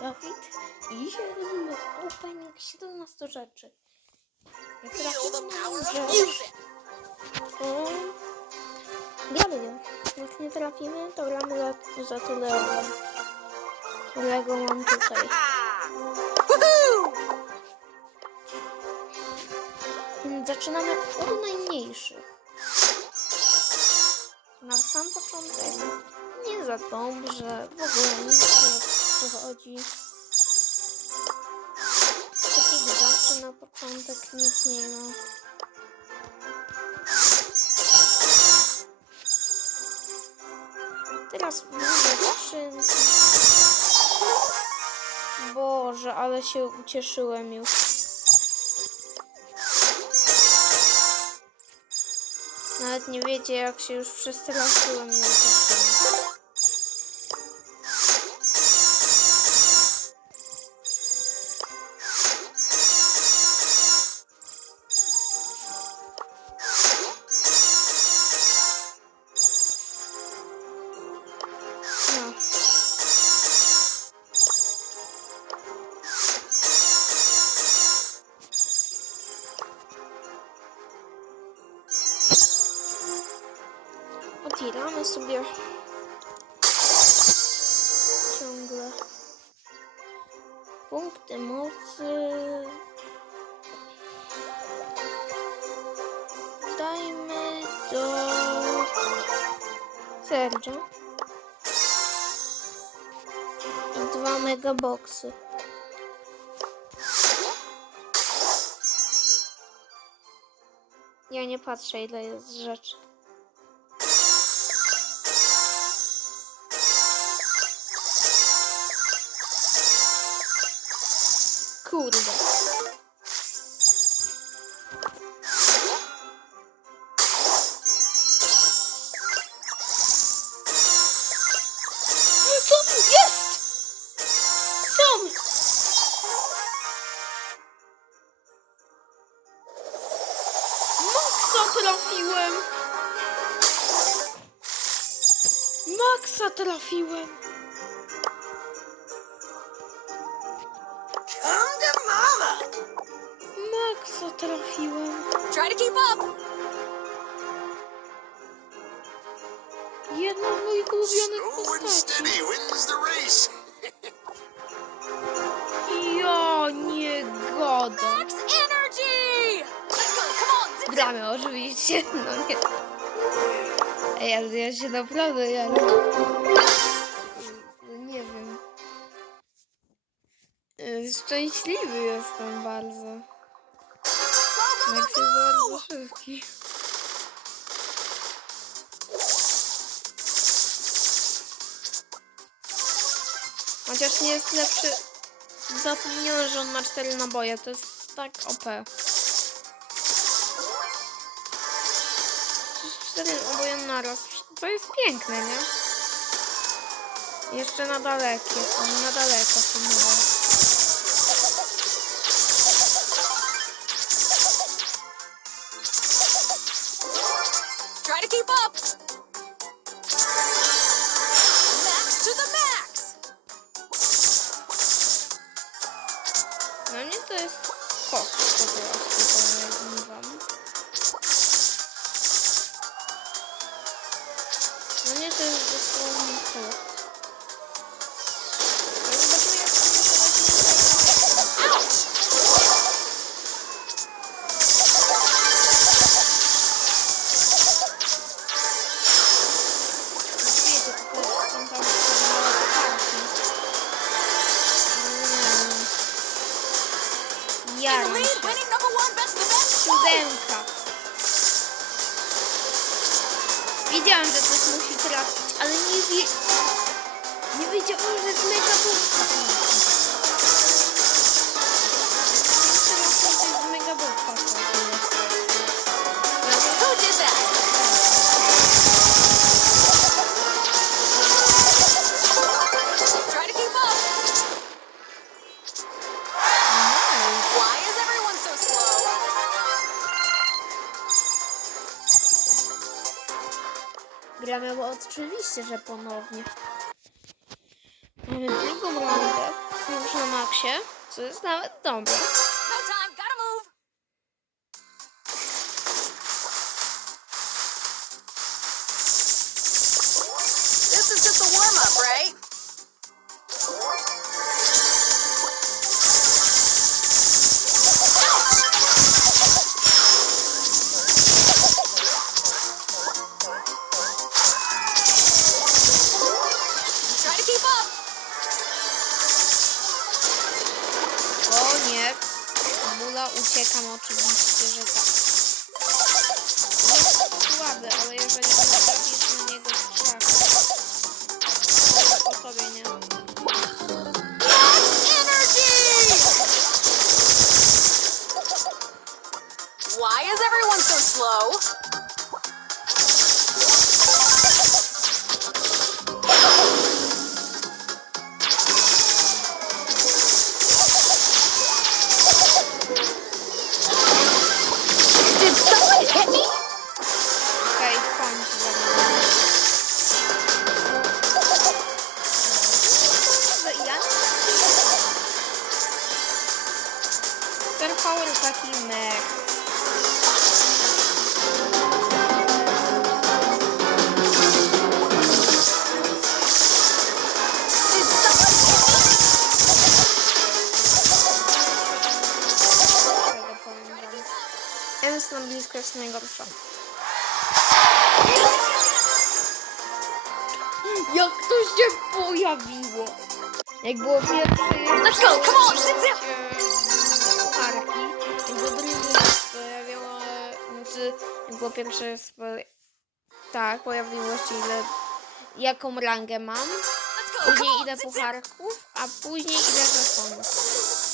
Dawid i dzisiaj robimy opening 17 rzeczy. Jak trafimy, że... O, gramy ją. Jak nie trafimy, to gramy za, za to Lego. Lego mam tutaj. Zaczynamy od najmniejszych. Na sam początek nie za dobrze, w ogóle nic nie przychodzi. Tak jak zawsze na początek nic nie ma. Teraz mówię skrzynki. Boże, ale się ucieszyłem już. Nawet nie wiecie, jak się już przestraszyłem i ucieszyłem. Otwieramy sobie ciągle punkty mocy. Dajmy do Sergia. I dwa megaboxy. Ja nie patrzę ile jest rzeczy. Kurde. Jest? Są! Maxa trafiłem! Maxa trafiłem! Maxa trafiłem! Try to keep up. Jedna z moich ulubionych postaci. steady wins the race. Ja nie godę. Max energy. Let's go. Come on. Zip, zip. Gramy oczywiście, no nie. Ej, ale ja się naprawdę, ja... Nie Szczęśliwy jestem bardzo. Jak się bardzo szybki. Chociaż nie jest lepszy. Zapomniałem, że on ma cztery naboje. To jest tak OP. Cztery naboje naraz. To jest piękne, nie? Jeszcze na dalekie. On na daleko są if this one Winning number one best. Suzanne. Wiedziałam, że coś musi trafić, ale nie wie... Nie wiedziałam, że jest mega Gramy oczywiście, że ponownie. Mamy drugą rundę. się, co jest nawet dobre. Star Power taki mech. Did someone Tego powiem wam. Ja jestem blisko jest najgorsza. Jak to się pojawiło? Jak było pierwsze Let's go, come on, zip, jak było pierwsze tak, pojawiło się ile, jaką rangę mam. Później ile pucharków, a później ile żetonów.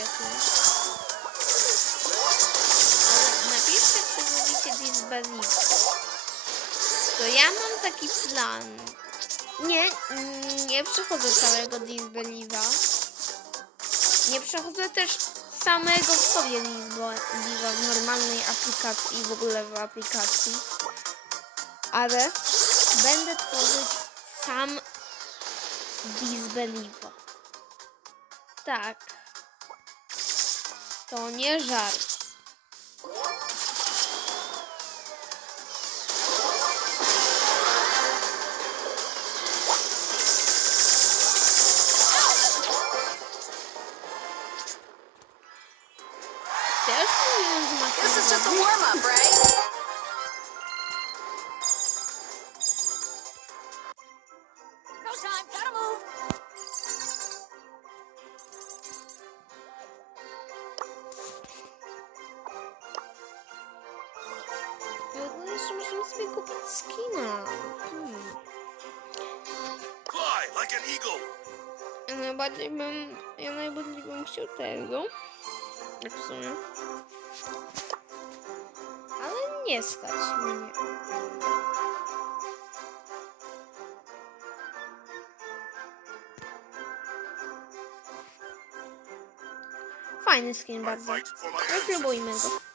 Wyświetleń. Ale napiszcie, czy lubicie Disbelief. To ja mam taki plan. Nie, nie przechodzę całego Disbelieve'a. Nie przechodzę też samego w sobie Disbelieve'a w normalnej aplikacji w ogóle w aplikacji. Ale będę tworzyć sam Disbelieve'a. Tak. To nie żart. This is just a warm up, right? Jeszcze możemy sobie kupić skina. Hmm. Fly like an eagle. Ja najbardziej bym, ja najbardziej bym chciał tego. Jak w sumie. Ale nie stać mnie. Fajny skin bardzo. Wypróbujmy go.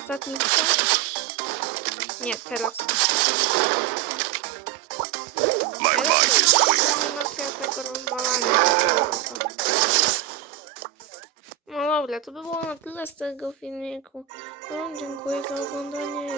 Ostatni. Nie, teraz. My mind is. No dobra, to by było na tyle z tego filmiku. No, dziękuję za oglądanie